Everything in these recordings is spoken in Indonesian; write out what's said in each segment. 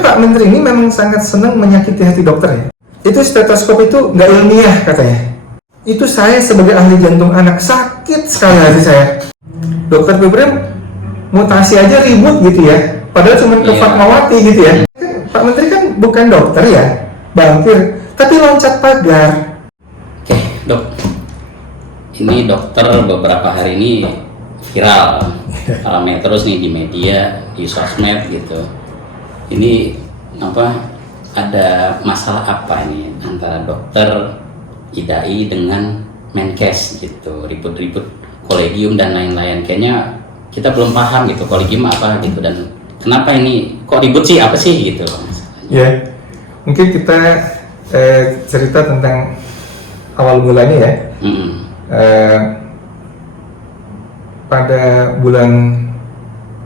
Pak Menteri ini memang sangat senang menyakiti hati dokter ya. Itu stetoskop itu nggak ilmiah katanya. Itu saya sebagai ahli jantung anak sakit sekali hati saya. Dokter Febri mutasi aja ribut gitu ya. Padahal cuma ke Fatmawati gitu ya. Pak Menteri kan bukan dokter ya, bankir, tapi loncat pagar. Oke, Dok. Ini dokter beberapa hari ini viral, rame terus nih di media, di sosmed gitu. Ini apa? Ada masalah apa ini antara dokter IDAI dengan Menkes gitu, ribut-ribut kolegium dan lain-lain. Kayaknya kita belum paham gitu kolegium apa gitu, dan kenapa ini kok ribut sih, apa sih gitu. Ya, mungkin kita cerita tentang awal mulanya ya. Pada bulan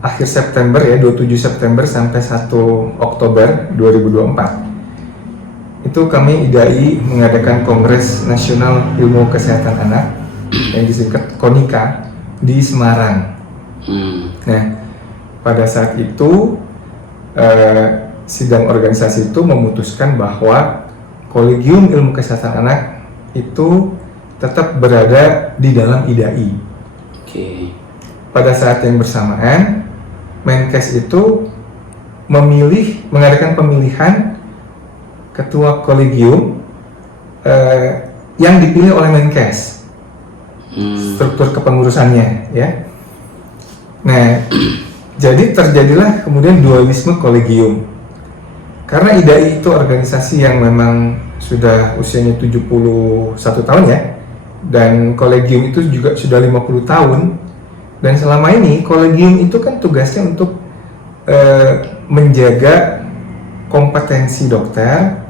akhir September ya, 27 September sampai 1 Oktober 2024 itu kami IDAI mengadakan Kongres Nasional Ilmu Kesehatan Anak yang disingkat KONIKA di Semarang. Nah, pada saat itu sidang organisasi itu memutuskan bahwa Kolegium Ilmu Kesehatan Anak itu tetap berada di dalam IDAI. Pada saat yang bersamaan, Menkes itu mengadakan pemilihan ketua kolegium yang dipilih oleh Menkes, struktur kepengurusannya ya. Nah, jadi terjadilah kemudian dualisme kolegium. Karena IDAI itu organisasi yang memang sudah usianya 71 tahun ya, dan kolegium itu juga sudah 50 tahun. Dan selama ini kolegium itu kan tugasnya untuk menjaga kompetensi dokter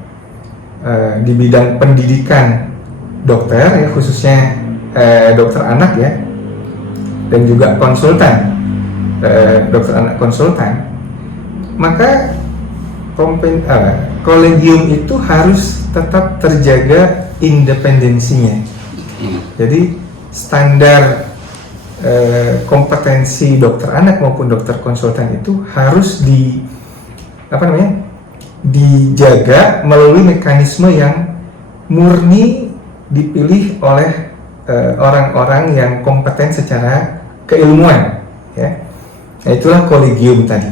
di bidang pendidikan dokter ya, khususnya dokter anak ya, dan juga konsultan, dokter anak konsultan. Maka kolegium itu harus tetap terjaga independensinya. Jadi standar kompetensi dokter anak maupun dokter konsultan itu harus dijaga melalui mekanisme yang murni dipilih oleh orang-orang yang kompeten secara keilmuan ya. Nah, itulah kolegium tadi.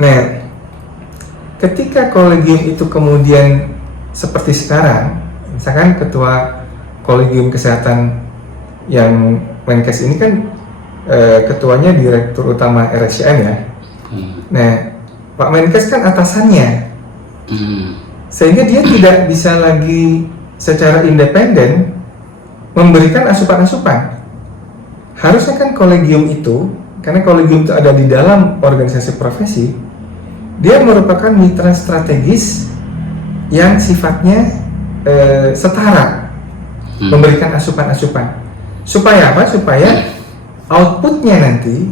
Nah, ketika kolegium itu kemudian seperti sekarang, misalkan ketua kolegium kesehatan yang Menkes ini kan ketuanya Direktur Utama RSCM ya. Nah, Pak Menkes kan atasannya, sehingga dia tidak bisa lagi secara independen memberikan asupan-asupan. Harusnya kan kolegium itu, karena kolegium itu ada di dalam organisasi profesi, dia merupakan mitra strategis yang sifatnya setara, memberikan asupan-asupan. Supaya apa? Supaya outputnya nanti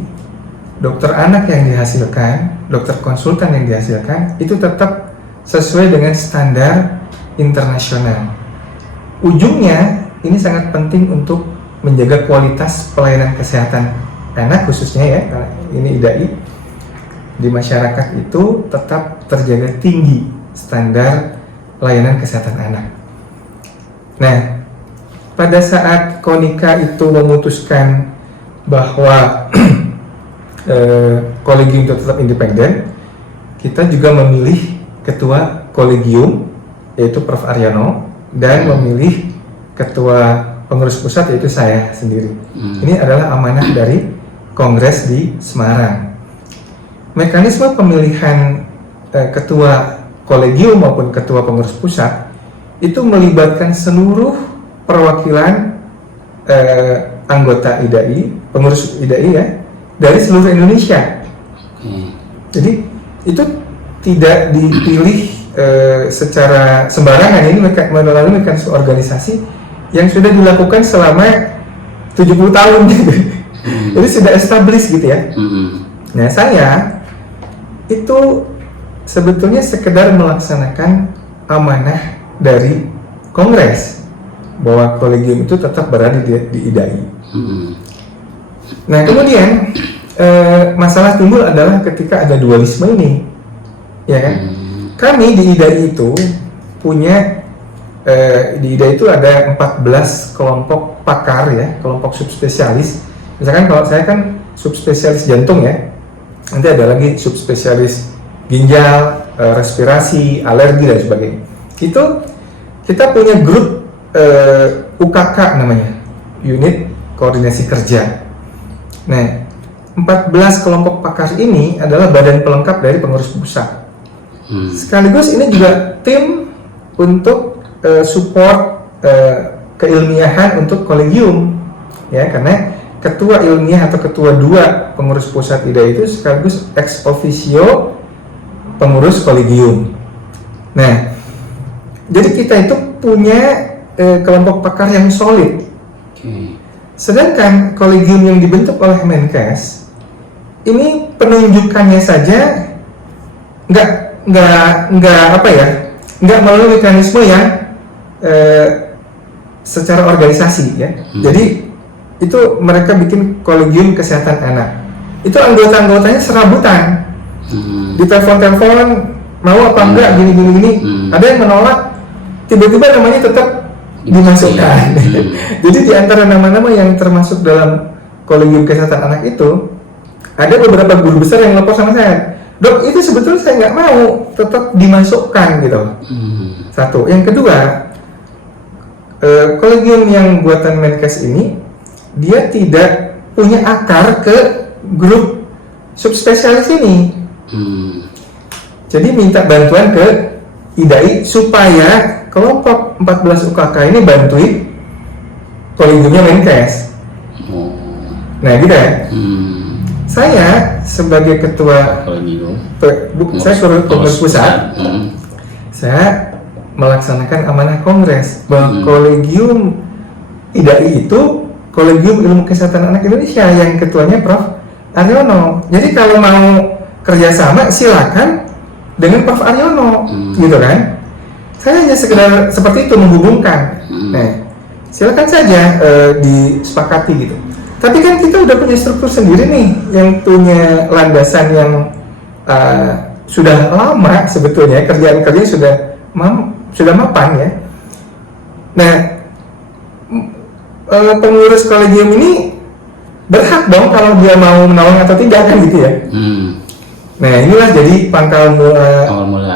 dokter anak yang dihasilkan, dokter konsultan yang dihasilkan itu tetap sesuai dengan standar internasional. Ujungnya ini sangat penting untuk menjaga kualitas pelayanan kesehatan anak khususnya ya, ini IDAI di masyarakat itu tetap terjaga tinggi standar pelayanan kesehatan anak. Nah, pada saat KONIKA itu memutuskan bahwa kolegium itu tetap independen, kita juga memilih ketua kolegium yaitu Prof. Aryono dan memilih ketua pengurus pusat yaitu saya sendiri. Ini adalah amanah dari Kongres di Semarang. Mekanisme pemilihan ketua kolegium maupun ketua pengurus pusat itu melibatkan seluruh perwakilan anggota IDAI, pengurus IDAI ya, dari seluruh Indonesia. Jadi itu tidak dipilih secara sembarangan, ini melalui mekanisme organisasi yang sudah dilakukan selama 70 tahun gitu. Jadi sudah established gitu ya. Nah, saya itu sebetulnya sekedar melaksanakan amanah dari Kongres bahwa kolegium itu tetap berada di IDAI. Nah, kemudian masalah timbul adalah ketika ada dualisme ini. ya kan? Kami di IDAI itu punya di IDAI itu ada 14 kelompok pakar ya, kelompok subspesialis. Misalkan kalau saya kan subspesialis jantung ya, nanti ada lagi subspesialis ginjal, respirasi, alergi dan sebagainya. Itu kita punya grup UKK namanya, unit koordinasi kerja. Nah, 14 kelompok pakar ini adalah badan pelengkap dari pengurus pusat. Sekaligus ini juga tim untuk support keilmiahan untuk kolegium, ya, karena ketua ilmiah atau ketua 2 pengurus pusat IDAI itu sekaligus ex officio pengurus kolegium. Nah, jadi kita itu punya kelompok pakar yang solid. Sedangkan kolegium yang dibentuk oleh Menkes ini penunjukannya saja nggak melalui mekanisme yang secara organisasi ya. Jadi itu mereka bikin kolegium kesehatan anak. Itu anggotanya serabutan. Ditelepon-telepon mau apa enggak gini. Ada yang menolak, tiba-tiba namanya tetap dimasukkan. Jadi di antara nama-nama yang termasuk dalam kolegium kesehatan anak itu ada beberapa guru besar yang lapor sama saya, dok itu sebetulnya saya nggak mau, tetap dimasukkan gitu. Satu. Yang kedua, kolegium yang buatan Menkes ini dia tidak punya akar ke grup subspesialis ini. Jadi minta bantuan ke IDAI supaya kelompok 14 UKK ini bantuin kolegiumnya Menkes. Nah gitu ya. Saya sebagai ketua kolegium, saya suruh pengurus pusat, saya melaksanakan amanah kongres bahwa kolegium IDAI itu Kolegium Ilmu Kesehatan Anak Indonesia yang ketuanya Prof. Aryono. Jadi kalau mau kerjasama silakan dengan Prof. Aryono, gitu kan? Saya hanya sekedar seperti itu menghubungkan. Nah, silakan saja disepakati gitu. Tapi kan kita udah punya struktur sendiri nih, yang punya landasan yang sudah lama sebetulnya, kerjaan-kerjanya sudah mapan ya. Nah, pengurus kolegium ini berhak dong kalau dia mau menolong atau tidak kan gitu ya. Nah inilah jadi pangkal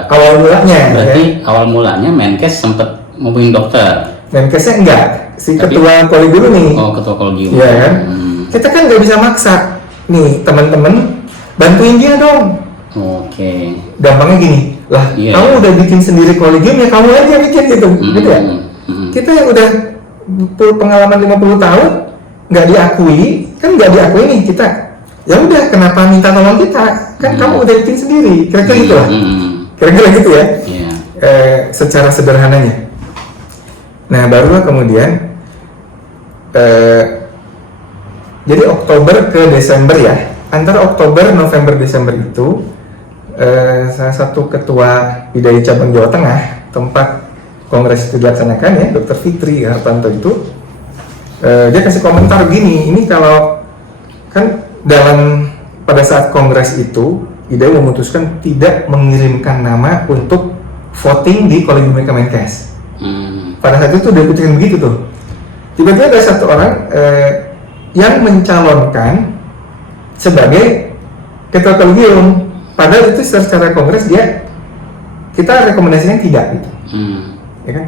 awal mulanya. Berarti ya. Awal mulanya Menkes sempat ngomongin dokter. Menkesnya enggak, ketua kolegium nih. Oh, ketua kolegium. Iya kan. Kita kan nggak bisa maksa. Nih teman-teman bantuin dia dong. Oke. Gampangnya gini, lah kamu udah bikin sendiri kolegium ya kamu aja bikin gitu, gitu ya. Kita yang udah pengalaman 50 tahun nggak diakui, kan nggak diakui nih kita. Ya udah, kenapa minta tolong kita? Kan kamu udah bikin sendiri, kira-kira gitu lah. Kira-kira gitu ya. Secara sederhananya. Nah, barulah kemudian jadi Oktober ke Desember ya. Antara Oktober, November, Desember itu salah satu ketua IDAI cabang Jawa Tengah, tempat kongres itu dilaksanakan ya, Dr. Fitri Hartanto itu dia kasih komentar gini, ini kalau kan pada saat kongres itu IDAI memutuskan tidak mengirimkan nama untuk voting di kolegium Menkes. Pada saat itu dia putuskan begitu tuh. Tiba-tiba ada satu orang yang mencalonkan sebagai ketua kolegium, padahal itu secara kongres kita rekomendasinya tidak gitu. Ya kan?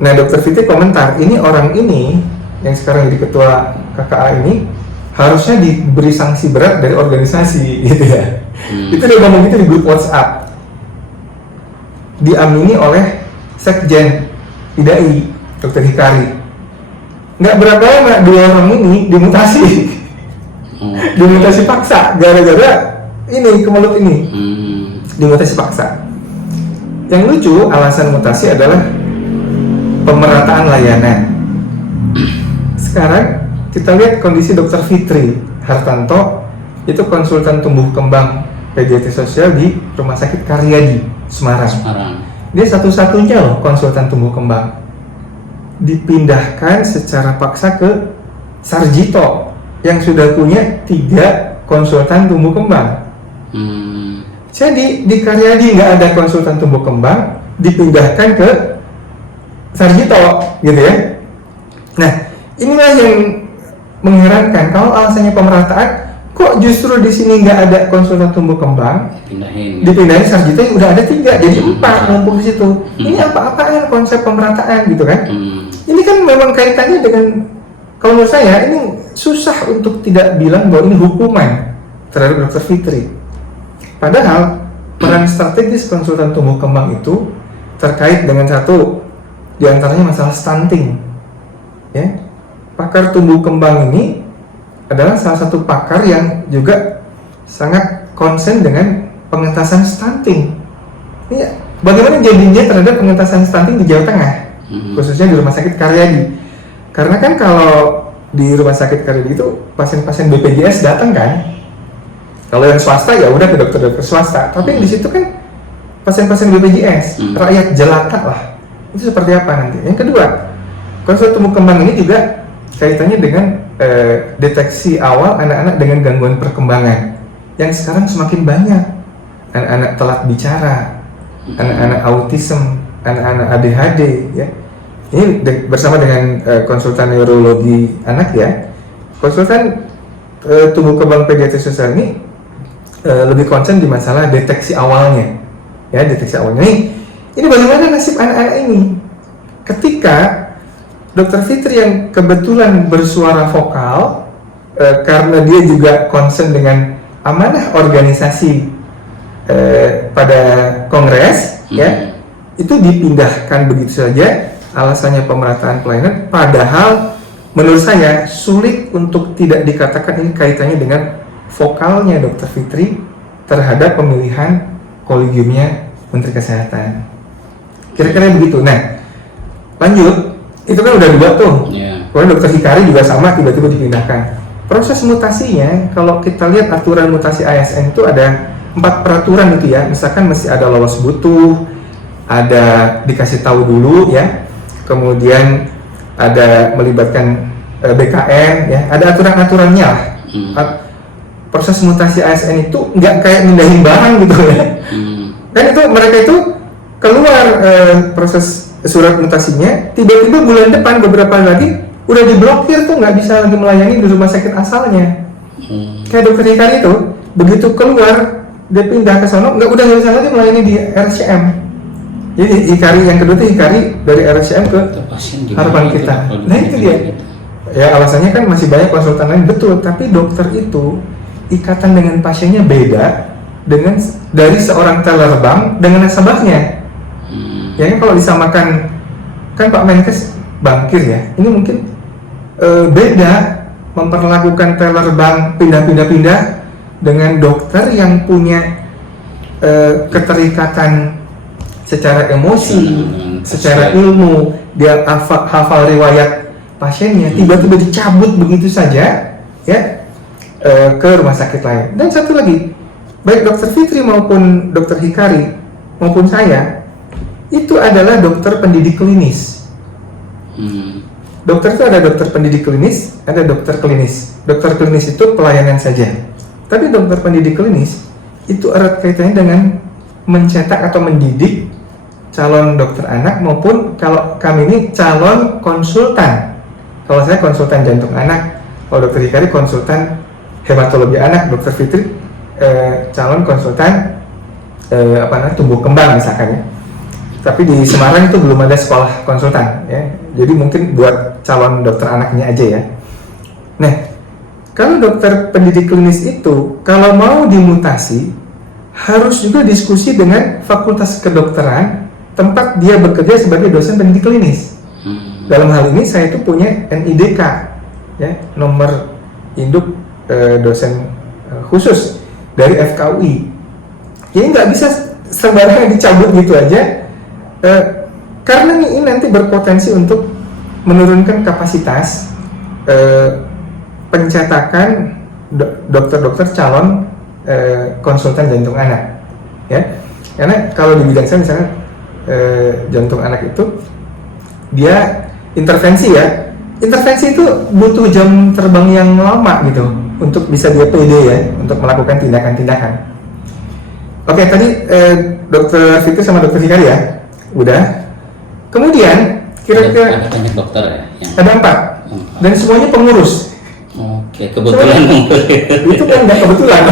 Nah, Dr. Fitri komentar, ini orang ini yang sekarang jadi ketua KKA ini harusnya diberi sanksi berat dari organisasi gitu ya. Itu dia ngomong gitu di grup WhatsApp. Diamini oleh Sekjen IDAI, Dr. Hikari. Nggak berapa lama dua orang ini dimutasi. Dimutasi paksa gara-gara ini kemelut ini. Dimutasi paksa. Yang lucu, alasan mutasi adalah pemerataan layanan. Sekarang kita lihat kondisi Dr. Fitri Hartanto, itu konsultan tumbuh kembang pediatri sosial di Rumah Sakit Karyadi, Semarang. Dia satu-satunya loh konsultan tumbuh kembang. Dipindahkan secara paksa ke Sarjito yang sudah punya 3 konsultan tumbuh kembang. Jadi di Karyadi nggak ada konsultan tumbuh kembang, dipindahkan ke Sarjito, gitu ya. Nah, inilah yang mengherankan. Kalau alasannya pemerataan, kok justru di sini nggak ada konsultan tumbuh kembang, dipindahin Sarjito yang udah ada 3, jadi 4 ngumpul di situ. Ini apa-apaan konsep pemerataan gitu kan? Ini kan memang kaitannya dengan, kalau menurut saya ini susah untuk tidak bilang bahwa ini hukuman terhadap Dr. Fitri. Padahal peran strategis konsultan tumbuh kembang itu terkait dengan satu diantaranya masalah stunting. Ya, pakar tumbuh kembang ini adalah salah satu pakar yang juga sangat konsen dengan pengentasan stunting. Ya, bagaimana jadinya terhadap pengentasan stunting di Jawa Tengah, khususnya di Rumah Sakit Karyadi. Karena kan kalau di Rumah Sakit Karyadi itu pasien-pasien BPJS datang kan. Kalau yang swasta ya udah ke dokter-dokter swasta. Tapi di situ kan pasien-pasien BPJS, rakyat jelata lah. Itu seperti apa nanti? Yang kedua, konsultan tumbuh kembang ini juga kaitannya dengan deteksi awal anak-anak dengan gangguan perkembangan yang sekarang semakin banyak. Anak-anak telat bicara, anak-anak autism, anak-anak ADHD, ya. Ini bersama dengan konsultan neurologi anak ya. Konsultan tumbuh kembang pediatri sosial ini lebih konsen di masalah deteksi awalnya, ya, deteksi awalnya. Ini bagaimana nasib anak-anak ini ketika Dr. Fitri yang kebetulan bersuara vokal karena dia juga konsen dengan amanah organisasi pada kongres, ya, itu dipindahkan begitu saja. Alasannya pemerataan pelayanan, padahal menurut saya sulit untuk tidak dikatakan ini kaitannya dengan vokalnya Dr. Fitri terhadap pemilihan kolegiumnya Menteri Kesehatan. Kira-kira begitu. Nah, lanjut, itu kan udah 2 tuh. Kemudian Dr. Hikari juga sama, tiba-tiba dipindahkan. Proses mutasinya, kalau kita lihat aturan mutasi ASN itu ada 4 peraturan itu ya. Misalkan mesti ada lolos butuh, ada dikasih tahu dulu ya, kemudian ada melibatkan BKN ya, ada aturan-aturannya lah. Proses mutasi ASN itu nggak kayak mindahin barang gitu ya. Kan itu mereka itu keluar proses surat mutasinya, tiba-tiba bulan depan beberapa lagi udah diblokir tuh, nggak bisa lagi melayani di rumah sakit asalnya. Kayak Dr. Hikari itu begitu keluar dia pindah ke sono, nggak bisa lagi melayani di RCM. Jadi Hikari yang kedua itu Hikari dari RCM ke Harapan Kita. Nah itu dia. Ya alasannya kan masih banyak konsultan lain, betul, tapi dokter itu ikatan dengan pasiennya beda dengan dari seorang teller bank dengan nasabahnya. Ya kan kalau disamakan, kan Pak Menkes bankir ya, ini mungkin beda memperlakukan teller bank pindah-pindah dengan dokter yang punya keterikatan secara emosi, secara ilmu, dia hafal riwayat pasiennya, tiba-tiba dicabut begitu saja ya ke rumah sakit lain. Dan satu lagi, baik Dr. Fitri maupun Dr. Hikari maupun saya itu adalah dokter pendidik klinis. Dokter itu ada dokter pendidik klinis, ada dokter klinis. Dokter klinis itu pelayanan saja, tapi dokter pendidik klinis itu erat kaitannya dengan mencetak atau mendidik calon dokter anak maupun kalau kami ini calon konsultan. Kalau saya konsultan jantung anak, kalau Dr. Hikari konsultan hematologi anak, Dr. Fitri calon konsultan tumbuh kembang misalkan ya. Tapi di Semarang itu belum ada sekolah konsultan ya. Jadi mungkin buat calon dokter anaknya aja ya. Nah, kalau dokter pendidik klinis itu kalau mau dimutasi harus juga diskusi dengan fakultas kedokteran tempat dia bekerja sebagai dosen pendidik klinis. Dalam hal ini saya itu punya NIDK ya, nomor induk dosen khusus dari FKUI. Jadi nggak bisa sembarangan dicabut gitu aja, karena ini nanti berpotensi untuk menurunkan kapasitas pencetakan dokter-dokter calon konsultan jantung anak ya. Karena kalau di bidang saya misalnya jantung anak itu dia intervensi ya, intervensi itu butuh jam terbang yang lama gitu untuk bisa dia PD ya, untuk melakukan tindakan-tindakan. Oke, tadi Dokter Fikri sama Dokter Hikari ya, udah. Kemudian kira-kira ada banyak dokter ya? ada 4 dan semuanya pengurus. Oke, kebetulan Itu kan nggak kebetulan.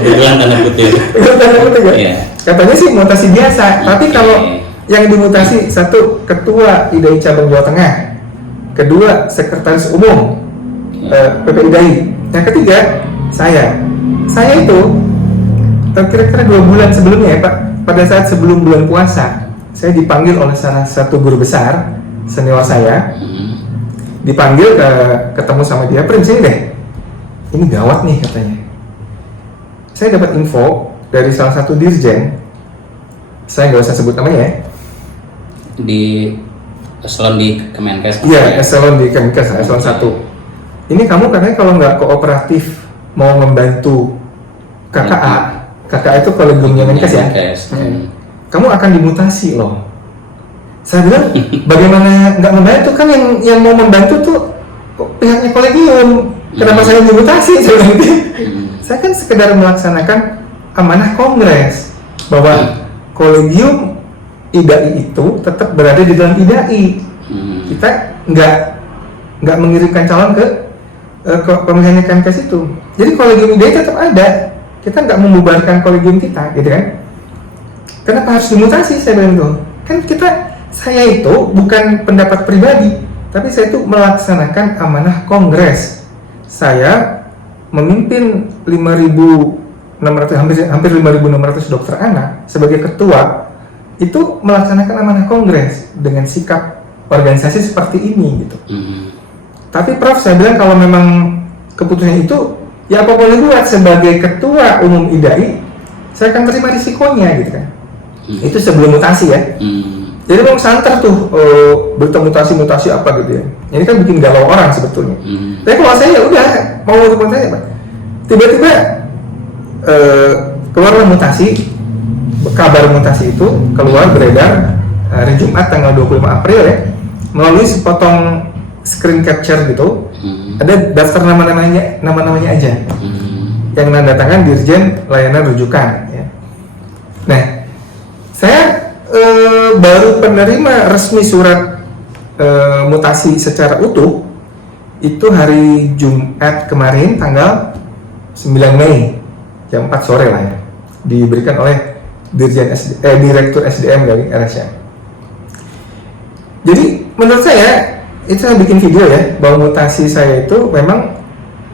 kebetulan tanda kutip. Tanda kutip ya. Iya. Katanya sih mutasi biasa, tapi Oke. kalau yang dimutasi satu ketua IDAI cabang Jawa Tengah, kedua sekretaris umum PPIDAI, yang ketiga saya itu kira-kira 2 bulan sebelumnya ya Pak, pada saat sebelum bulan puasa, saya dipanggil oleh salah satu guru besar senior saya, dipanggil ketemu sama dia, Prim sini deh, ini gawat nih katanya. Saya dapat info dari salah satu dirjen, saya nggak usah sebut namanya ya, Di eselon di Kemenkes. iya eselon di Kemenkes, eselon 1. Ini kamu katanya kalau nggak kooperatif mau membantu KKA itu kolegiumnya Menkes ya, kamu akan dimutasi loh. Saya bilang, bagaimana nggak membantu, kan yang mau membantu tuh pihaknya kolegium, kenapa saya dimutasi? Saya bilang gitu. Saya kan sekedar melaksanakan amanah kongres bahwa kolegium IDAI itu tetap berada di dalam IDAI. Kita nggak mengirimkan calon ke pemilihannya Kemenkes itu. Jadi kolegium IDAI tetap ada. Kita nggak membubarkan kolegium kita, gitu kan? Kenapa harus dimutasi? Saya bilang tuh, kan saya itu bukan pendapat pribadi, tapi saya itu melaksanakan amanah kongres. Saya memimpin 5.600 hampir 5.600 dokter anak sebagai ketua, itu melaksanakan amanah kongres dengan sikap organisasi seperti ini gitu. Tapi Prof, saya bilang kalau memang keputusan itu ya apa boleh buat, sebagai ketua umum IDAI saya akan terima risikonya gitu kan. Itu sebelum mutasi ya. Jadi memang santer tuh berita mutasi apa gitu ya. Ini kan bikin galau orang sebetulnya. Tapi kalau saya ya udah mau telepon saya Pak. Tiba-tiba keluarlah mutasi, kabar mutasi itu keluar beredar hari Jumat tanggal 25 April ya, melalui sepotong screen capture gitu. Ada daftar nama-namanya aja. Yang nanda tangan Dirjen Layanan Rujukan ya. Nah, saya baru penerima resmi surat mutasi secara utuh itu hari Jumat kemarin tanggal 9 Mei jam 4 sore lah ya, diberikan oleh Direktur SDM dari RSCM. Jadi menurut saya itu saya bikin video ya, bahwa mutasi saya itu memang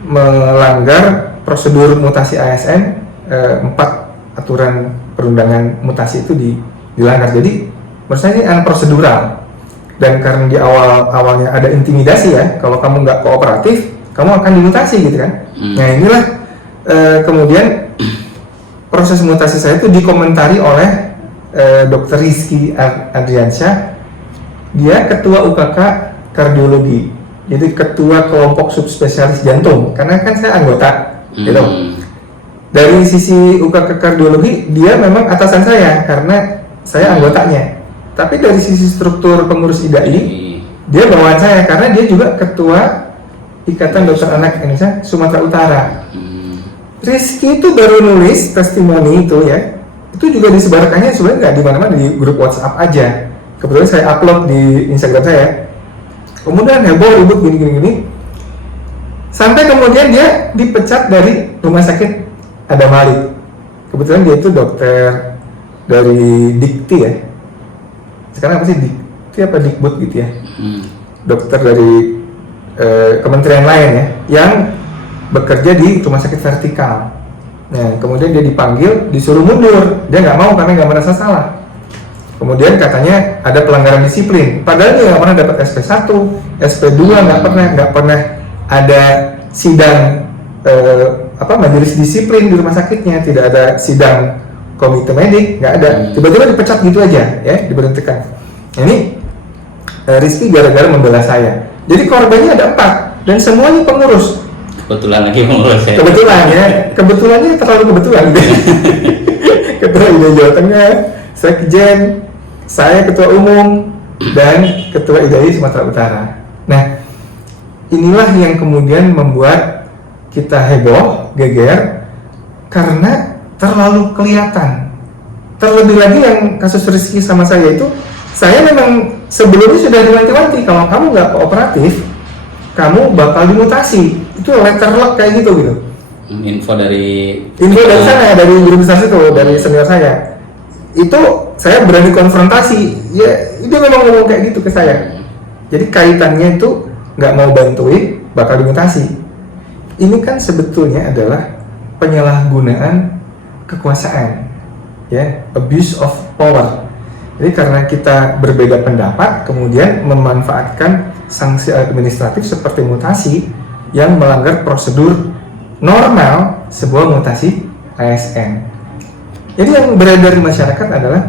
melanggar prosedur mutasi ASN 4 aturan perundangan mutasi itu dilanggar. Jadi menurut saya ini prosedural, dan karena di awalnya ada intimidasi ya, kalau kamu nggak kooperatif kamu akan dimutasi gitu kan. Nah inilah kemudian proses mutasi saya itu dikomentari oleh Dr. Rizky Adriansyah. Dia ketua UKK kardiologi, jadi ketua kelompok subspesialis jantung, karena kan saya anggota gitu. Dari sisi UKK kardiologi dia memang atasan saya karena saya anggotanya, tapi dari sisi struktur pengurus IDAI dia bawaan saya karena dia juga ketua Ikatan Dokter Anak Indonesia Sumatera Utara. Rizky itu baru nulis testimoni itu ya, itu juga disebarkannya sebenarnya nggak di mana-mana, di grup WhatsApp aja. Kebetulan saya upload di Instagram saya. Kemudian heboh ribut gini. Sampai kemudian dia dipecat dari rumah sakit Adam Malik. Kebetulan dia itu dokter dari Dikti ya. Sekarang apa sih Dikti apa Dikbud gitu ya. Dokter dari kementerian lain ya, yang bekerja di rumah sakit vertikal. Nah, kemudian dia dipanggil, disuruh mundur. Dia nggak mau karena nggak merasa salah. Kemudian katanya ada pelanggaran disiplin. Padahal dia nggak pernah dapat SP1, SP2, nggak pernah ada sidang majelis disiplin di rumah sakitnya, tidak ada sidang komite medik, nggak ada. Tiba-tiba dipecat gitu aja, ya, diberhentikan. Ini Rizky gara-gara membela saya. Jadi korbannya ada 4 dan semuanya pengurus. Kebetulan lagi pengurus ya. Kebetulannya terlalu kebetulan. Ketua IDAI Jawa Tengah, Sekjen, saya ketua umum, dan ketua IDAI Sumatera Utara. Nah, inilah yang kemudian membuat kita heboh, geger, karena terlalu kelihatan. Terlebih lagi yang kasus Rizky sama saya itu, saya memang sebelumnya sudah diwanti-wanti kalau kamu nggak kooperatif, kamu bakal dimutasi. Itu letter luck kayak gitu. Info dari Sana, dari guru besar situ, dari senior saya. Itu saya berani konfrontasi. Ya, dia memang ngomong kayak gitu ke saya. Jadi kaitannya itu nggak mau bantuin, bakal dimutasi. Ini kan sebetulnya adalah penyalahgunaan kekuasaan, ya, abuse of power. Jadi karena kita berbeda pendapat, kemudian memanfaatkan sanksi administratif seperti mutasi yang melanggar prosedur normal sebuah mutasi ASN. Jadi yang beredar di masyarakat adalah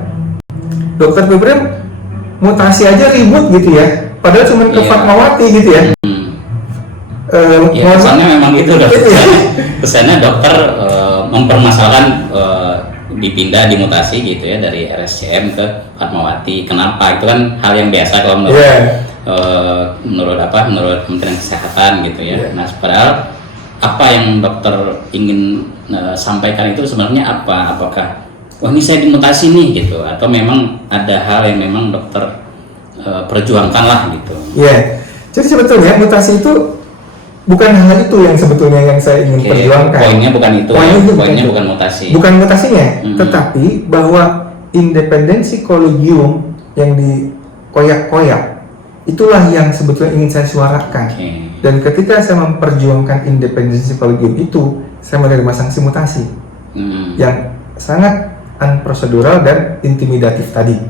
Dokter Febri mutasi aja ribut gitu ya, padahal cuma ke Fatmawati gitu ya. Ya, kesannya memang gitu dok. Kesannya dokter mempermasalahkan dipindah dimutasi gitu ya dari RSCM ke Fatmawati. Kenapa? Itu kan hal yang biasa kalau menurut menurut Kementerian Kesehatan gitu ya. Nah, padahal apa yang dokter ingin sampaikan itu sebenarnya apa? Apakah ini saya dimutasi nih gitu, atau memang ada hal yang memang dokter perjuangkan lah gitu? Jadi sebetulnya mutasi itu bukan hal itu yang sebetulnya yang saya ingin perjuangkan. Poinnya bukan itu. Poinnya bukan mutasi. Bukan mutasinya, tetapi bahwa independensi kolegium yang dikoyak-koyak itulah yang sebetulnya ingin saya suarakan. Dan ketika saya memperjuangkan independensi kolegium itu, saya menerima sanksi mutasi yang sangat unprocedural dan intimidatif tadi.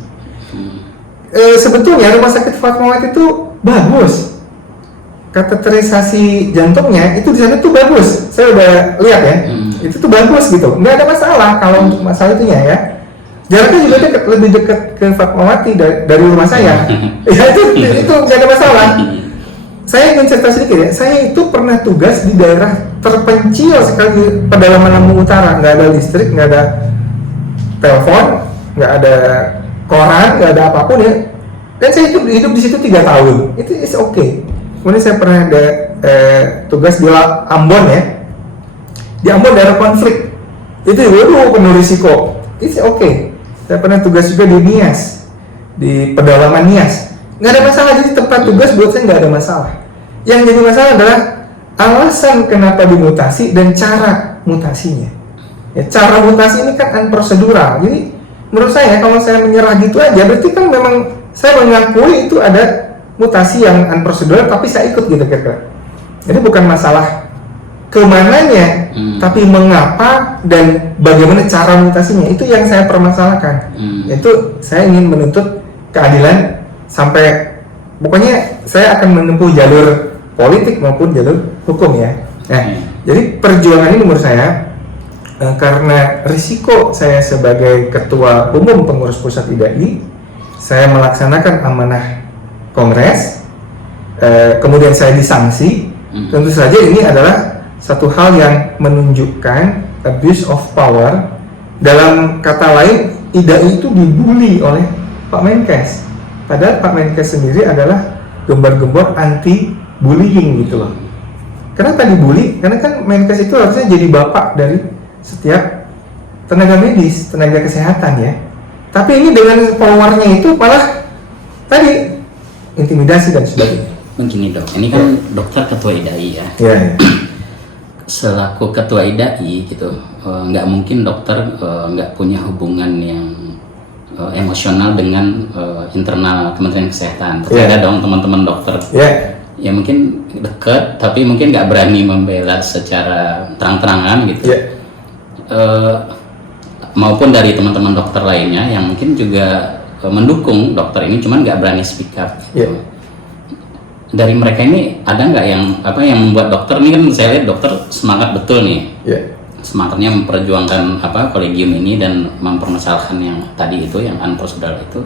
Sebetulnya rumah sakit Fatmawati itu bagus. Kateterisasi jantungnya itu di sana tuh bagus. Saya udah lihat ya. Itu tuh bagus gitu. Nggak ada masalah kalau untuk masalah itunya ya. Jaraknya juga lebih dekat ke Fatmawati dari rumah saya. Ya itu nggak ada masalah. Saya ingin cerita sedikit ya. Saya itu pernah tugas di daerah terpencil sekali pedalaman Lampung Utara. Nggak ada listrik, nggak ada telepon, nggak ada koran, nggak ada apapun ya. Dan saya hidup di situ 3 tahun. Itu is okay. Kemudian saya pernah ada tugas di Ambon ya. Di Ambon daerah konflik. Itu penuh risiko. It's okay. Saya pernah tugas juga di Nias, di pedalaman Nias. Nggak ada masalah, jadi tempat tugas buat saya nggak ada masalah. Yang jadi masalah adalah alasan kenapa dimutasi dan cara mutasinya. Ya, cara mutasi ini kan unprocedural. Jadi menurut saya kalau saya menyerah gitu aja, berarti kan memang saya mengakui itu ada mutasi yang unprocedural, tapi saya ikut gitu kira-kira. Jadi bukan masalah kemananya, tapi mengapa dan bagaimana cara mutasinya, itu yang saya permasalahkan. Itu saya ingin menuntut keadilan sampai pokoknya saya akan menempuh jalur politik maupun jalur hukum ya. Jadi perjuangan ini menurut saya karena risiko saya sebagai ketua umum pengurus pusat IDAI, saya melaksanakan amanah Kongres, kemudian saya disanksi. Tentu saja ini adalah satu hal yang menunjukkan abuse of power. Dalam kata lain, IDAI itu dibully oleh Pak Menkes. Padahal Pak Menkes sendiri adalah gembar-gembor anti bullying gitu loh. Kenapa dibully? Karena kan Menkes itu harusnya jadi bapak dari setiap tenaga medis, tenaga kesehatan ya. Tapi ini dengan powernya itu malah tadi intimidasi dan sebagainya. Begini dok, ini kan dokter ketua IDAI ya. Selaku ketua IDAI gitu, nggak mungkin dokter nggak punya hubungan yang emosional dengan internal Kementerian Kesehatan. Ada dong teman-teman dokter. Ya mungkin dekat, tapi mungkin nggak berani membela secara terang-terangan gitu. Maupun dari teman-teman dokter lainnya yang mungkin juga mendukung dokter ini, cuman nggak berani speak up gitu. Dari mereka ini ada nggak yang membuat dokter ini, kan saya lihat dokter semangat betul nih, semangatnya memperjuangkan kolegium ini dan mempermasalahkan yang tadi itu, yang unprocedural itu,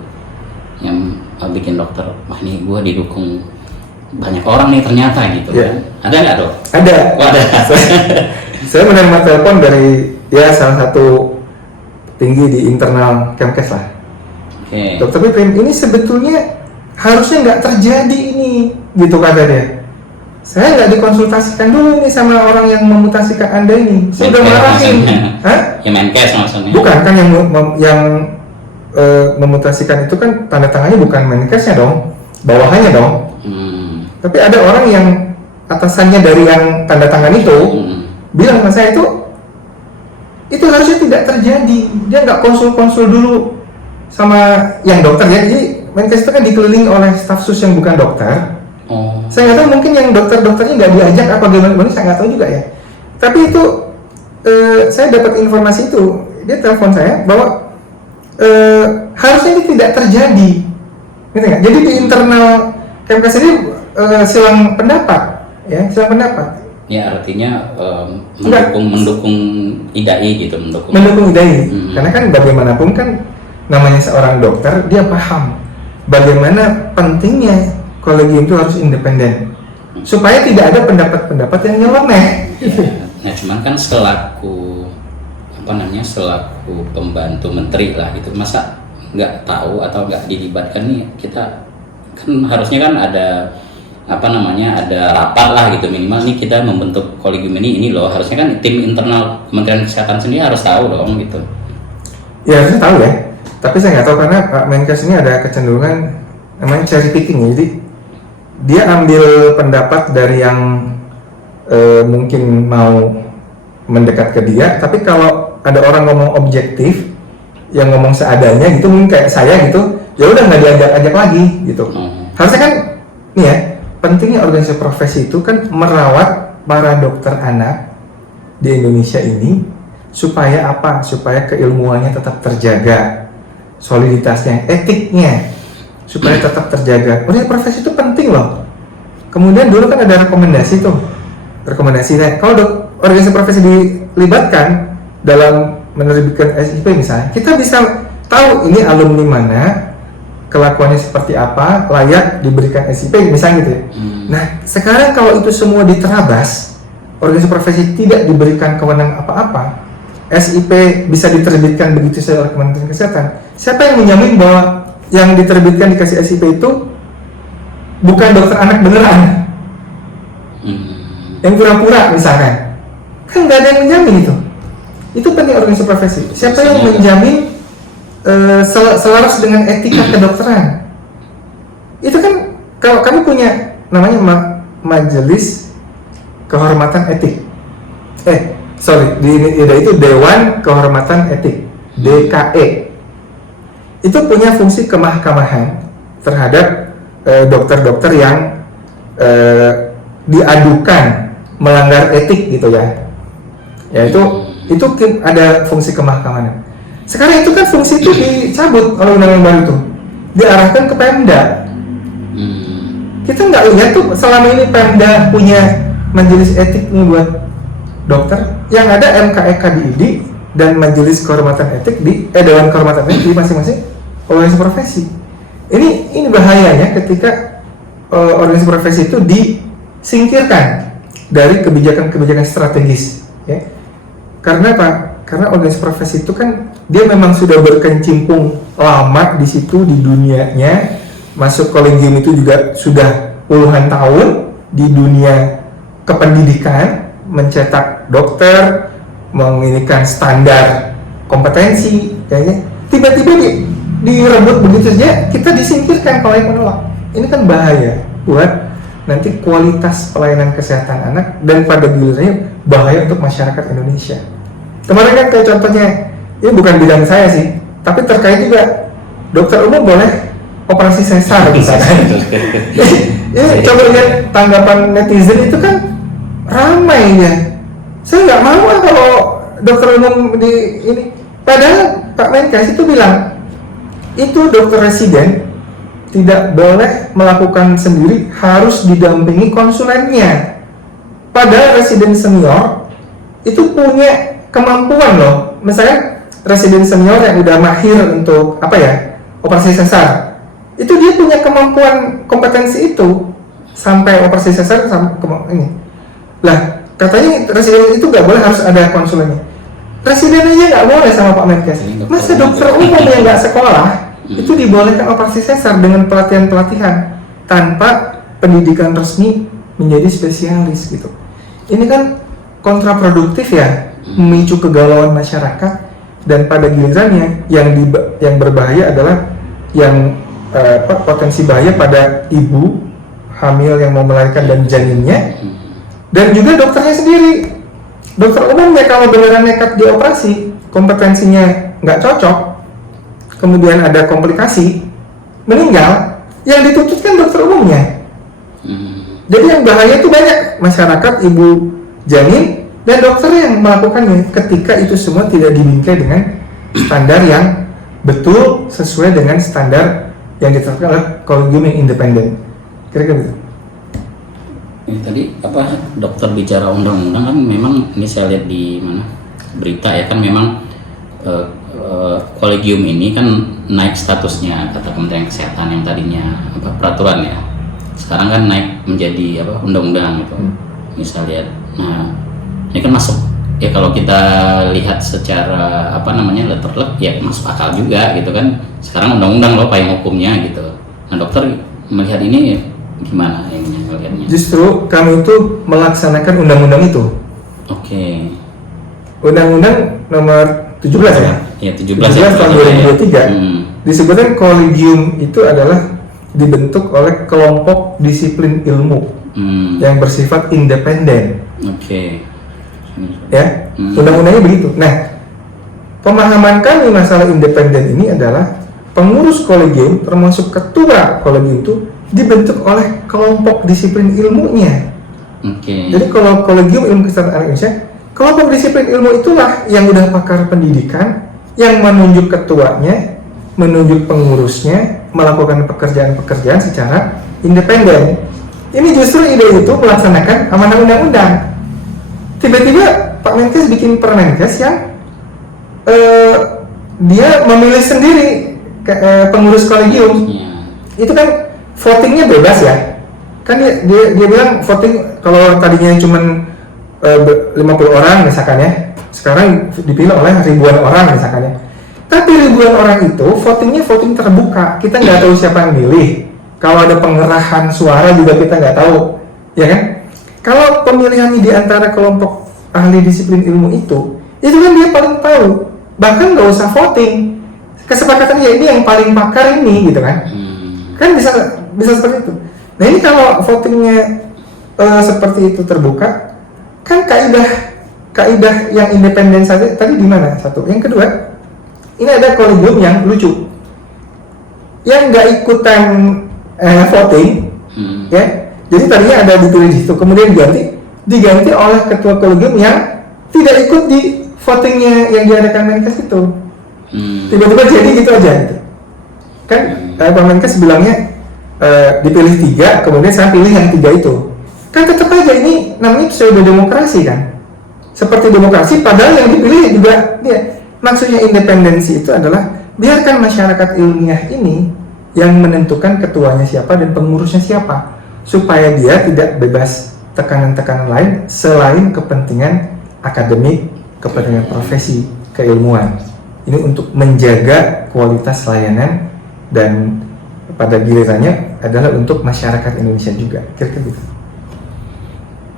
yang bikin dokter wah ini gue didukung banyak orang nih ternyata gitu kan. Ada nggak dok? Ada. Ada. Saya menerima telepon dari salah satu tinggi di internal Kemkes lah. Dokter Pipin, ini sebetulnya harusnya nggak terjadi ini, gitu kata dia. saya nggak dikonsultasikan dulu nih sama orang yang memutasikan Anda ini. Saya udah marahin. Hah? Ya Menkes maksudnya. Bukan kan yang memutasikan itu kan tanda tangannya bukan Menkesnya dong, bawahannya dong. Tapi ada orang yang atasannya dari yang tanda tangan itu bilang sama saya itu harusnya tidak terjadi. Dia nggak konsul dulu sama yang dokter ya. Jadi Menkes itu kan dikelilingi oleh staf sus yang bukan dokter. Saya nggak tahu, mungkin yang dokternya nggak diajak apa gimana, saya nggak tahu juga ya. Tapi itu saya dapat informasi itu, dia telepon saya bahwa harusnya ini tidak terjadi, gitu nggak? Jadi di internal Kemkes ini silang pendapat, ya silang pendapat. Ya artinya mendukung IDAI gitu, mendukung IDAI. Karena kan bagaimanapun kan namanya seorang dokter, dia paham bagaimana pentingnya kolegium itu harus independen supaya tidak ada pendapat-pendapat yang nyeleneh. Nah cuman kan selaku pembantu menteri lah gitu, masa nggak tahu atau nggak dilibatkan nih, kita kan harusnya kan ada ada rapat lah gitu, minimal nih kita membentuk kolegium ini loh, harusnya kan tim internal Kementerian Kesehatan sendiri harus tahu dong gitu. Ya harusnya tahu ya, tapi saya nggak tahu karena Pak Menkes ini ada kecenderungan namanya cherry picking, jadi dia ambil pendapat dari yang mungkin mau mendekat ke dia, tapi kalau ada orang ngomong objektif yang ngomong seadanya gitu, mungkin kayak saya gitu, ya udah nggak diajak-ajak lagi gitu. Harusnya kan nih ya, pentingnya organisasi profesi itu kan merawat para dokter anak di Indonesia ini supaya apa? Supaya keilmuannya tetap terjaga, soliditasnya, etiknya supaya tetap terjaga. Organisasi profesi itu penting loh. Kemudian dulu kan ada rekomendasinya. Kalau organisasi profesi dilibatkan dalam menerbitkan SIP misalnya, kita bisa tahu ini alumni mana, kelakuannya seperti apa, layak diberikan SIP misalnya gitu ya. Nah sekarang kalau itu semua diterabas, organisasi profesi tidak diberikan kewenangan apa-apa, SIP bisa diterbitkan begitu saja oleh Kementerian Kesehatan. Siapa yang menjamin bahwa yang diterbitkan dikasih SIP itu bukan dokter anak beneran? Yang pura-pura misalkan, kan nggak ada yang menjamin itu. Itu penting organisasi profesi. Siapa yang menjamin selaras dengan etika kedokteran? Itu kan kalau kami punya namanya majelis kehormatan etik. Itu Dewan Kehormatan Etik, DKE. Itu punya fungsi kemahkamahan terhadap dokter-dokter yang diadukan melanggar etik gitu ya. Ya itu ada fungsi kemahkamahan. Sekarang itu kan fungsi itu dicabut oleh undang-undang baru itu, diarahkan ke Pemda. Kita nggak lihat tuh selama ini Pemda punya majelis etik nih buat dokter. Yang ada MKEK di ID dan majelis kehormatan etik di Dewan Kehormatan Etik di masing-masing organisasi profesi. Ini bahayanya ketika organisasi profesi itu disingkirkan dari kebijakan-kebijakan strategis, ya. Karena apa? Karena organisasi profesi itu kan dia memang sudah berkecimpung lama di situ di dunianya, masuk kolegium itu juga sudah puluhan tahun di dunia kependidikan, mencetak dokter, menginikan standar kompetensi, kayaknya tiba-tiba direbut begitu saja, kita disingkirkan kalau yang menolak. Ini kan bahaya buat nanti kualitas pelayanan kesehatan anak dan pada gilirannya bahaya untuk masyarakat Indonesia. Kemarin kan kayak contohnya, ini bukan bidang saya sih, tapi terkait juga dokter umum boleh operasi sesar misalkan. Ini coba lihat tanggapan netizen itu kan ramai ya. Saya nggak mau kalau dokter umum di ini. Padahal Pak Menkes itu bilang itu dokter residen tidak boleh melakukan sendiri, harus didampingi konsulennya. Padahal residen senior itu punya kemampuan loh. Misalnya residen senior yang udah mahir untuk operasi sesar, itu dia punya kemampuan kompetensi itu sampai operasi sesar ini. Lah katanya residen itu nggak boleh, harus ada konsulennya. Residen aja nggak boleh sama Pak Menkes. Masa dokter umum yang nggak sekolah itu dibolehkan operasi sesar dengan pelatihan-pelatihan tanpa pendidikan resmi menjadi spesialis gitu. Ini kan kontraproduktif ya, memicu kegalauan masyarakat, dan pada gilirannya yang berbahaya adalah yang potensi bahaya pada ibu hamil yang mau melahirkan dan janinnya, dan juga dokternya sendiri. Dokter umumnya kalau beneran nekat dioperasi, kompetensinya nggak cocok, kemudian ada komplikasi, meninggal, yang dituntut kan dokter umumnya. Jadi yang bahaya itu banyak masyarakat, ibu janin, dan dokter yang melakukannya ketika itu semua tidak dibingkai dengan standar yang betul sesuai dengan standar yang ditetapkan oleh kolegium yang independen. Kira-kira gitu. Ini tadi apa dokter bicara undang-undang kan, memang ini saya lihat di mana berita ya kan, memang kolegium ini kan naik statusnya, kata Kementerian Kesehatan, yang tadinya apa peraturan ya, sekarang kan naik menjadi apa undang-undang gitu. Misalnya, nah ini kan masuk ya, kalau kita lihat secara apa namanya letterlek ya masuk akal juga gitu kan. Sekarang undang-undang loh payung hukumnya gitu. Nah dokter melihat ini gimana ini melihatnya? Justru kami itu melaksanakan undang-undang itu. Oke. Undang-undang nomor 17 ya? Ya 17 tahun 2023. Disebutkan kolegium itu adalah dibentuk oleh kelompok disiplin ilmu yang bersifat independen. Oke. Ya, undang-undangnya begitu. Nah, pemahaman kami masalah independen ini adalah pengurus kolegium termasuk ketua kolegium itu dibentuk oleh kelompok disiplin ilmunya. Oke. Jadi kalau kolegium ilmu kesehatan anak Indonesia, kelompok disiplin ilmu itulah yang udah pakar pendidikan, yang menunjuk ketuanya, menunjuk pengurusnya, melakukan pekerjaan-pekerjaan secara independen. Ini justru ide itu melaksanakan amanah undang-undang. Tiba-tiba Pak Menkes bikin Permenkes yang dia memilih sendiri pengurus kolegium. Itu kan votingnya bebas ya. Kan dia bilang voting kalau tadinya cuma 50 orang misalkan ya, sekarang dipilih oleh ribuan orang misalkan ya. Tapi ribuan orang itu votingnya voting terbuka, kita nggak tahu siapa yang milih. Kalau ada pengerahan suara juga kita nggak tahu, ya kan? Kalau pemilihannya di antara kelompok ahli disiplin ilmu itu kan dia paling tahu. Bahkan nggak usah voting, kesepakatan ya ini yang paling pakar ini gitu kan? Kan bisa seperti itu. Nah ini kalau votingnya seperti itu terbuka, kan kaidah yang independen saja tadi di mana? Satu. Yang kedua, ini ada kolegium yang lucu, yang nggak ikutan voting, ya. Jadi tadinya ada dipilih di situ, kemudian diganti oleh ketua kolegium yang tidak ikut di votingnya yang diadakan Menkes itu. Tiba-tiba jadi gitu aja, gitu. Kan Pak Menkes bilangnya dipilih 3, kemudian saya pilih yang 3 itu. Kan tetap aja ini namanya pseudo demokrasi kan? Seperti demokrasi, padahal yang dipilih juga dia. Maksudnya independensi itu adalah biarkan masyarakat ilmiah ini yang menentukan ketuanya siapa dan pengurusnya siapa, supaya dia tidak bebas tekanan-tekanan lain selain kepentingan akademik, kepentingan profesi, keilmuan. Ini untuk menjaga kualitas layanan dan pada gilirannya adalah untuk masyarakat Indonesia juga. Kira-kira gitu.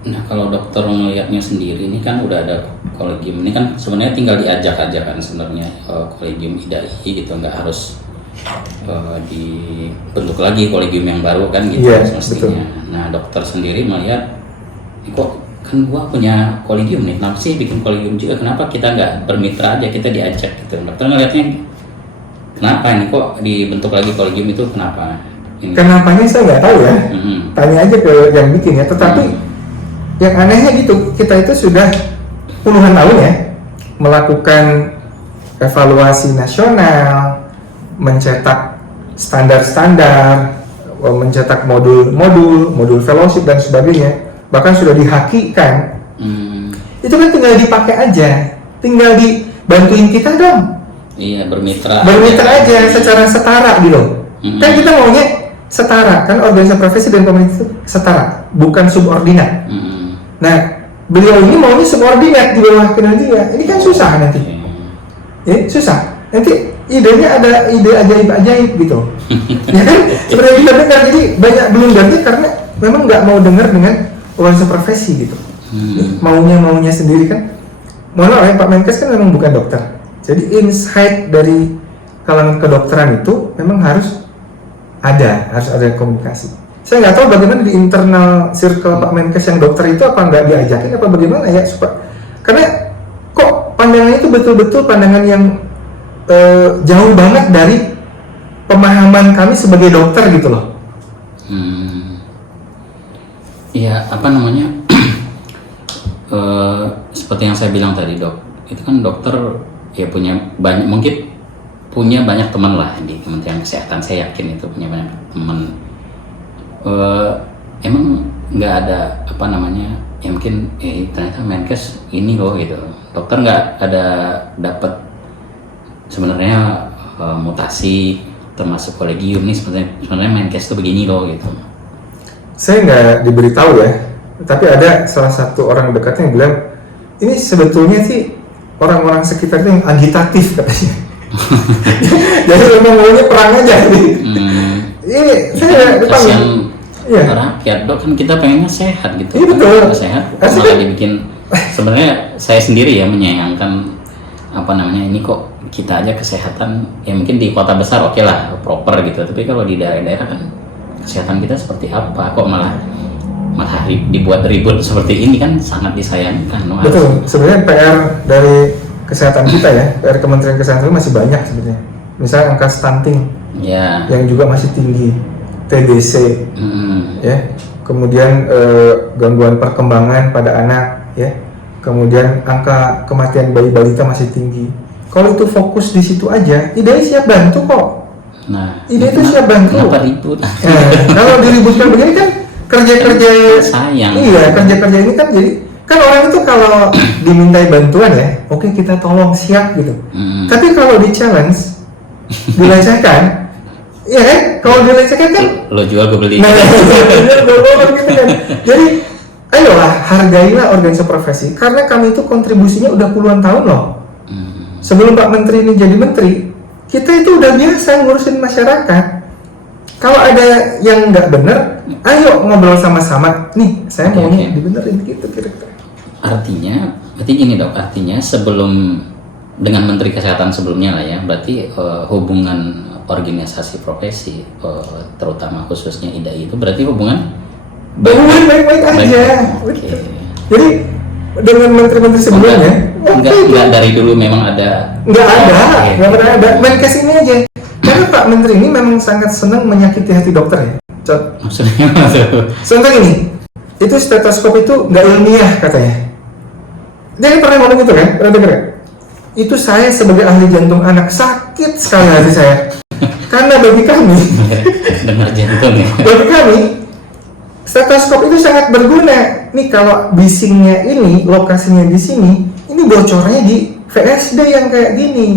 Nah kalau dokter melihatnya sendiri, ini kan udah ada kolegium, ini kan sebenarnya tinggal diajak aja kan sebenarnya kolegium IDAI gitu, nggak harus dibentuk lagi kolegium yang baru kan gitu semestinya. Nah dokter sendiri melihat, kok kan gua punya kolegium nih, kenapa sih bikin kolegium juga, kenapa kita nggak bermitra aja, kita diajak gitu. Dokter ngelihatnya kenapa ini kok dibentuk lagi kolegium itu, kenapa? Kenapanya saya nggak tahu ya, tanya aja ke yang bikin ya. Tetapi yang anehnya gitu, kita itu sudah puluhan tahun ya melakukan evaluasi nasional, mencetak standar-standar, mencetak modul fellowship dan sebagainya, bahkan sudah dihakikan. Itu kan tinggal dipakai aja, tinggal dibantuin kita dong. Iya, bermitra aja secara setara gitu. Kan kita maunya setara, kan organisasi profesi dan komunitas itu setara, bukan subordinat. Nah, beliau ini maunya subordinat di bawah kinerja. Ini kan susah nanti. Ya, susah. Nanti idenya ada ide ajaib-ajaib gitu. Ya kan? Seperti kita dengar, jadi banyak belum ganti karena memang nggak mau dengar dengan organisasi profesi gitu. Maunya sendiri kan. Mohon maaf ya, Pak Menkes kan memang bukan dokter. Jadi insight dari kalangan kedokteran itu memang harus ada komunikasi. Saya nggak tahu bagaimana di internal circle Pak Menkes yang dokter itu apa nggak diajakin apa bagaimana ya, karena kok pandangannya itu betul-betul pandangan yang jauh banget dari pemahaman kami sebagai dokter gitu loh. Ya apa namanya seperti yang saya bilang tadi dok, itu kan dokter ya mungkin punya banyak teman lah di Kementerian Kesehatan. Saya yakin itu punya banyak teman. Emang nggak ada apa namanya ya mungkin ternyata Menkes ini loh gitu. Dokter nggak ada dapat sebenarnya mutasi termasuk kolegium nih sebenarnya Menkes itu begini loh gitu. Saya nggak diberitahu ya, tapi ada salah satu orang dekatnya yang bilang ini sebetulnya sih orang-orang sekitar itu yang agitatif katanya. Jadi memang maunya perang aja nih. Ini saya kasihan rakyat dok, kan kita pengennya sehat gitu. Iya betul. Sehat malah dibikin. Sebenarnya saya sendiri ya menyayangkan apa namanya ini kok kita aja kesehatan ya mungkin di kota besar oke lah proper gitu, tapi kalau di daerah-daerah kan kesehatan kita seperti apa kok malah dibuat ribut seperti ini kan sangat disayangkan. Betul. Sebenarnya PR dari kesehatan kita ya, dari Kementerian Kesehatan itu masih banyak sebenarnya. Misalnya angka stunting yang juga masih tinggi, TBC, ya, kemudian gangguan perkembangan pada anak, ya, kemudian angka kematian bayi balita masih tinggi. Kalau itu fokus di situ aja, IDAI siap bantu kok. IDAI itu siap bantu. Kenapa ribut? Kalau diributkan begini kan kerja-kerja sayang. Iya, kerja-kerja ini kan jadi kan orang itu kalau dimintai bantuan ya, oke kita tolong siap gitu. Tapi kalau di challenge, dilecehkan, ya kan? Kalau dilecehkan kan, lo jual gue beli. Nah, gitu kan. Jadi, ayolah hargailah organisasi profesi, karena kami itu kontribusinya udah puluhan tahun loh. Sebelum Pak Menteri ini jadi menteri, kita itu udah biasa ngurusin masyarakat. Kalau ada yang nggak bener, ayo ngobrol sama-sama. Nih, saya maunya dibenerin gitu kira-kira. Artinya, berarti gini dok, artinya sebelum dengan Menteri Kesehatan sebelumnya lah ya, berarti hubungan organisasi profesi, terutama khususnya IDAI itu berarti hubungan baik-baik aja. Jadi dengan menteri-menteri sebelumnya, enggak dari dulu memang ada. Nggak pernah ada. Menkes ini aja. Karena Pak Menteri ini memang sangat senang menyakiti hati dokter ya. Maksudnya? Contoh ini, itu stetoskop itu nggak ilmiah katanya. Dia pernah ngomong gitu kan? Pernah dengar? Itu saya sebagai ahli jantung anak sakit sekali hati saya. Karena bagi kami, dengar jantung ya. bagi kami, stetoskop itu sangat berguna. Nih kalau bisingnya ini, lokasinya di sini, ini bocornya di VSD yang kayak gini.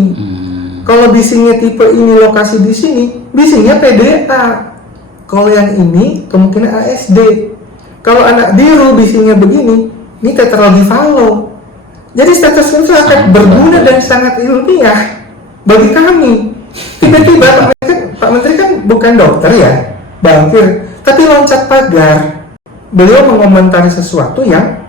Kalau bisingnya tipe ini lokasi di sini, bisingnya PDA. Kalau yang ini kemungkinan ASD. Kalau anak biru bisingnya begini, ini tetralogi Fallot. Jadi stetoskop itu sangat berguna dan sangat ilmiah bagi kami. Tiba-tiba Pak Menteri kan bukan dokter ya, bangkir, tapi loncat pagar. Beliau mengomentari sesuatu yang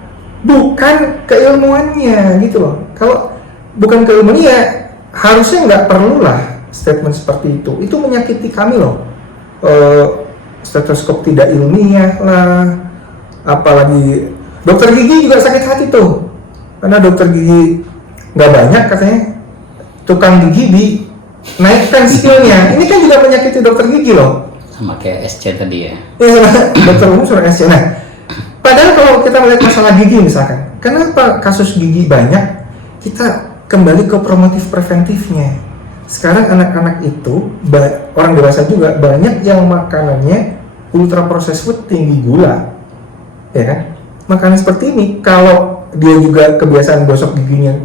bukan keilmuannya gitu loh. Kalau bukan keilmuannya ya harusnya nggak perlulah statement seperti itu. Itu menyakiti kami loh. Stetoskop tidak ilmiah lah, apalagi dokter gigi juga sakit hati tuh. Karena dokter gigi nggak banyak katanya, tukang gigi dinaikkan skillnya. Ini kan juga menyakiti dokter gigi loh. Sama kayak SC tadi ya. Iya, dokter umum suruh SC. Nah, padahal kalau kita melihat masalah gigi misalkan, kenapa kasus gigi banyak? Kita kembali ke promotif preventifnya. Sekarang anak-anak itu, orang dewasa juga banyak yang makanannya ultra processed food tinggi gula, ya kan? Makanan seperti ini, kalau dia juga kebiasaan gosok giginya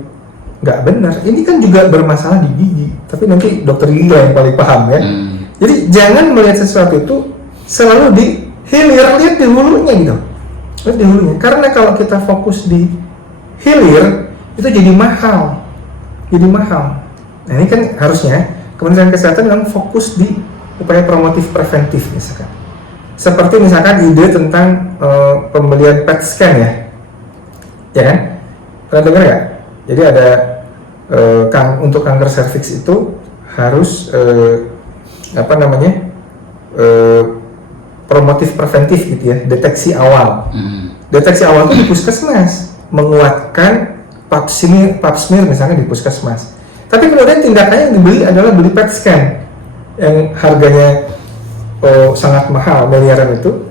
nggak benar, ini kan juga bermasalah di gigi. Tapi nanti dokter gigi yang paling paham ya. Jadi jangan melihat sesuatu itu selalu di hilir, lihat di hulunya gitu. Lihat di hulunya. Karena kalau kita fokus di hilir itu jadi mahal. Nah ini kan harusnya Kementerian Kesehatan memang fokus di upaya promotif preventif misalkan. seperti misalkan ide tentang pembelian PET scan ya kan? Pernah dengar nggak? Jadi ada untuk kanker serviks itu harus promotif preventif gitu ya, deteksi awal. Deteksi awal itu di puskesmas, menguatkan pap smear misalnya di puskesmas. Tapi kemudian tindakannya yang dibeli adalah beli PET scan yang harganya sangat mahal, miliaran itu.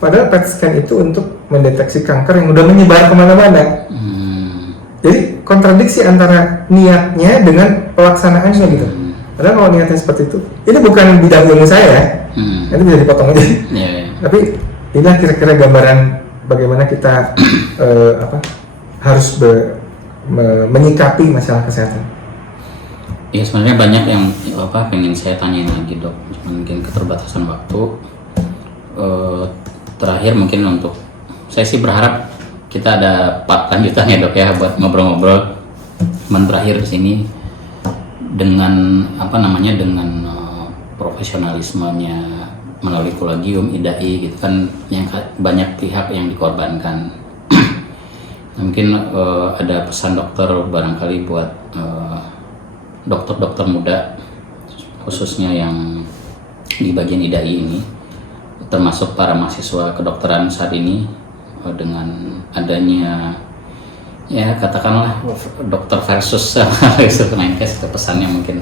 Padahal PET scan itu untuk mendeteksi kanker yang udah menyebar kemana-mana. Jadi kontradiksi antara niatnya dengan pelaksanaannya gitu. Padahal kalau niatnya seperti itu, ini bukan bidang ilmu saya, nanti bisa dipotong aja. Tapi inilah kira-kira gambaran bagaimana kita harus menyikapi masalah kesehatan. Ya sebenarnya banyak yang pengen saya tanyain lagi dok, mungkin keterbatasan waktu. Terakhir mungkin untuk saya sih berharap kita ada part lanjutannya dok ya buat ngobrol-ngobrol. Cuman berakhir di sini dengan dengan profesionalismenya melalui kolegium IDAI gitu kan, yang banyak pihak yang dikorbankan. Mungkin ada pesan dokter barangkali buat dokter-dokter muda khususnya yang di bagian IDAI ini, termasuk para mahasiswa kedokteran saat ini, dengan adanya ya katakanlah dokter versus menkes, pesannya mungkin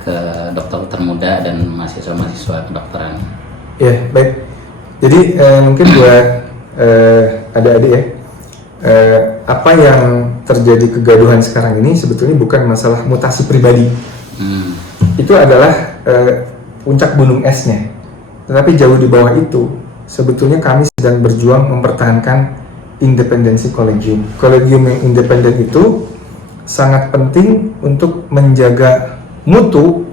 ke dokter muda dan mahasiswa kedokteran. Ya baik, jadi mungkin buat adik-adik ya, apa yang terjadi kegaduhan sekarang ini sebetulnya bukan masalah mutasi pribadi. Itu adalah puncak gunung esnya. Tetapi jauh di bawah itu, sebetulnya kami sedang berjuang mempertahankan independensi kolegium. Kolegium yang independen itu sangat penting untuk menjaga mutu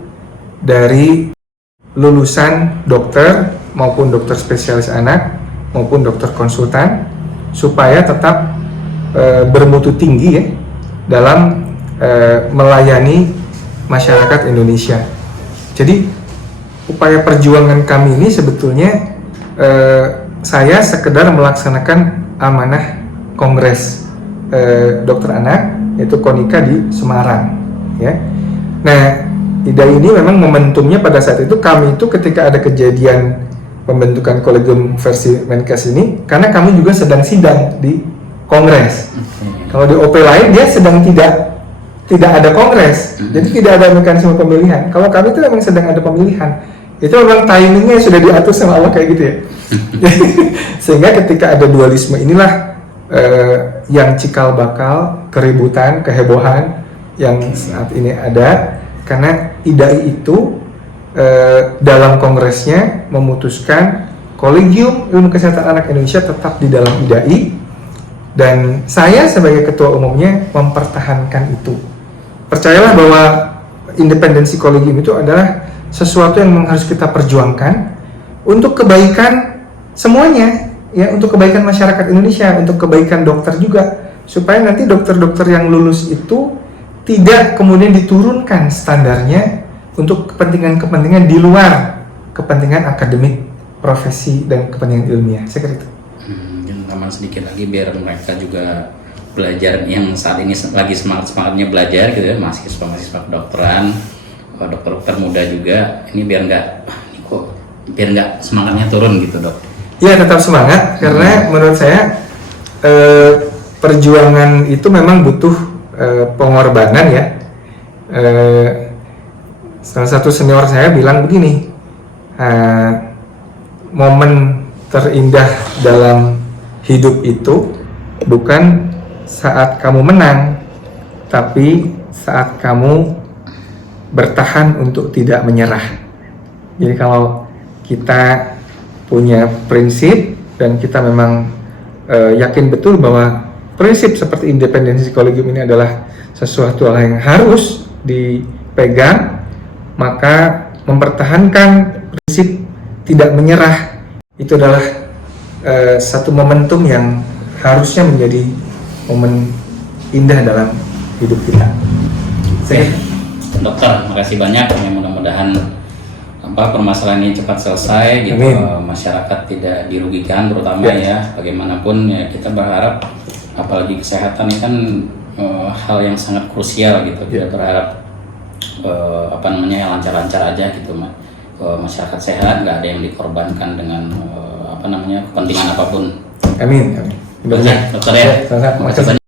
dari lulusan dokter maupun dokter spesialis anak maupun dokter konsultan, supaya tetap bermutu tinggi ya dalam melayani masyarakat Indonesia. Jadi upaya perjuangan kami ini sebetulnya saya sekedar melaksanakan amanah Kongres Dokter Anak, yaitu Konika di Semarang ya. Nah, IDAI ini memang momentumnya pada saat itu, kami itu ketika ada kejadian pembentukan kolegium versi Menkes ini, karena kami juga sedang sidang di Kongres. Kalau di OP lain dia sedang tidak ada Kongres, jadi tidak ada mekanisme pemilihan. Kalau kami itu memang sedang ada pemilihan, itu memang timingnya sudah diatur sama Allah kayak gitu ya. Sehingga ketika ada dualisme inilah yang cikal bakal keributan, kehebohan yang saat ini ada, karena IDAI itu dalam kongresnya memutuskan Kolegium Ilmu Kesehatan Anak Indonesia tetap di dalam IDAI, dan saya sebagai ketua umumnya mempertahankan itu. Percayalah bahwa independensi kolegium itu adalah sesuatu yang harus kita perjuangkan untuk kebaikan semuanya, ya, untuk kebaikan masyarakat Indonesia, untuk kebaikan dokter juga, supaya nanti dokter-dokter yang lulus itu tidak kemudian diturunkan standarnya untuk kepentingan-kepentingan di luar kepentingan akademik, profesi, dan kepentingan ilmiah. Saya kira itu. Tambah sedikit lagi biar mereka juga belajar, yang saat ini lagi semangat-semangatnya belajar gitu ya, mahasiswa-mahasiswa kedokteran, dokter-dokter muda juga, ini biar nggak semangatnya turun gitu dok. Iya, tetap semangat, karena menurut saya perjuangan itu memang butuh pengorbanan ya. Salah satu senior saya bilang begini, momen terindah dalam hidup itu bukan saat kamu menang, tapi saat kamu bertahan untuk tidak menyerah. Jadi kalau kita punya prinsip dan kita memang yakin betul bahwa prinsip seperti independensi kolegium ini adalah sesuatu hal yang harus dipegang, maka mempertahankan prinsip tidak menyerah itu adalah satu momentum yang harusnya menjadi momen indah dalam hidup kita. Dokter, makasih banyak. Mudah-mudahan permasalahan ini cepat selesai gitu, Amin. masyarakat tidak dirugikan terutama ya. Bagaimanapun ya kita berharap, apalagi kesehatan ini kan hal yang sangat krusial gitu. Kita berharap ya lancar-lancar aja gitu, masyarakat sehat, nggak ada yang dikorbankan dengan kepentingan apapun. Amin. Amin. Oke, dokter ya. Sama-sama. Terima kasih banyak.